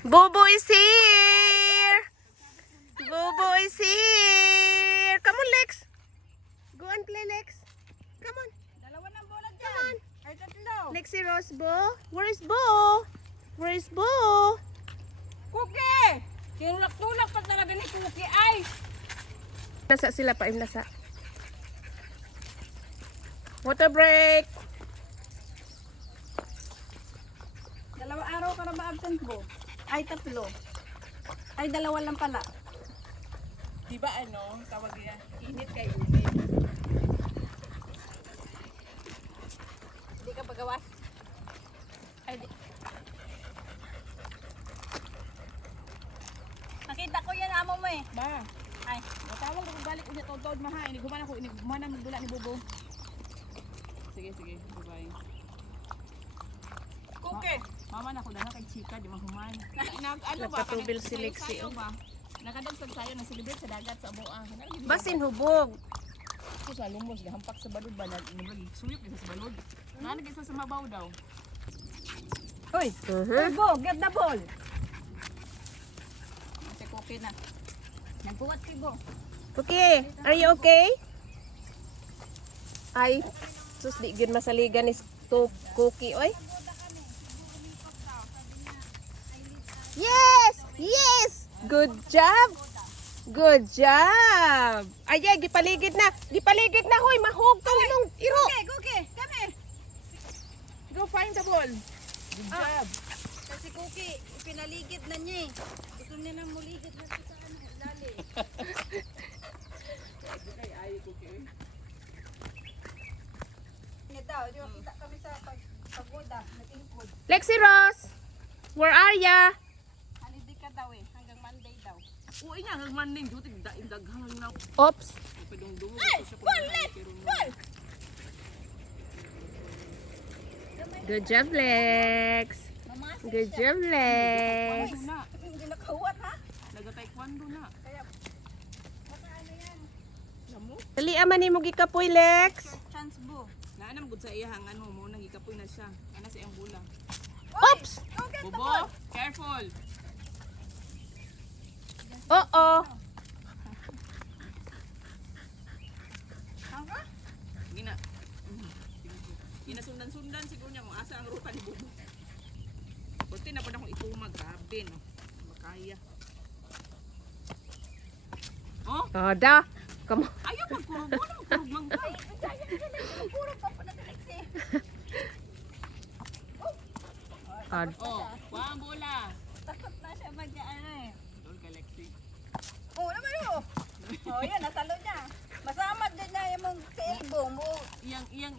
Bobo is here! Bobo is here! Come on, Lex! Go and play, Lex. Come on. Dalawa ng bola dyan. Come on. Ay, tatlo. Lexi Rose, Bo. Where is Bo? Where is Bo? Cookie! Tinulak-tulak pa talaga ni Cookie. Ay! Nasa sila pa, nasa. Water break. Dalawa araw ka na ba absent mo? Ay, tatlo. Ay, dalawa lang pala. Diba ano, tawag yan, init kay init. Hindi ka pagawas. Ay, di. Nakita ko yan, amo mo eh. Ba, Ay, matawag ko balik ulit tod maha, iniguman ako, iniguman ang dula ni Bobo. Sige, sige, bye-bye. Cookie! Mama na ko na kay chika, di mahuman. Nagpatubil si Lexi, oh. Nakadagsag sayo na celebrate sa dagat sa Aboa. Basin hubog. Ako sa lumos, gahampak sa balod ba, suyok isa sa balod. Nga isa sa mabaw daw. Hoy! Hoy, Bo, get the ball! Si Cookie na. Nagbuwat si Bo. Okay, are you okay? Ay, sus di gid masaligan is Cookie, oy. Yes! Yes! Good job! Good job! Ay, gipaligid na. Gipaligid na, hoy. Mahog tong imong iro. Cookie, come here! Go find the ball. Good job. Kasi Cookie, pinaligid na niya eh. Gusto niya nang muligid na sa ano, lalim. Ito, yung kita kami sa pagoda, natingkod. Lexi Rose, where are ya? Holiday ka daw eh, hanggang Monday daw. Uy nga, hangman din. Duti, daghang na. Oops. Padung-dung. Good job, Lex. Good job, Lex. Hindi nakawat ha? Naga-taekwondo na. Kaya, baka ano yan? Namo? Dali aman mo gikapoy, Lex. Chance Bo. Naanam gud sa iyang ano mo nang ikapoy na siya. Ana sa iyang bola. Oops. Go get the Bobo, ball! careful. Oo. Hangga? Gina. Ginasundan-sundan siguro niya kung asa ang ruta ni Bobo. Kunti na pa na akong itumag. Grabe, no? Makaya. Oh, Ada. Come on. ayaw magkurog. Ano magkurog lang ka? Puro pa po na Alexi. Ad. Oh, wang bola. Takot na siya mag-ano eh. Doon ka, Lexi. Oo naman yun. Oh, yan, natalo niya. Masama din na yung mong sa elbow mo. Iyang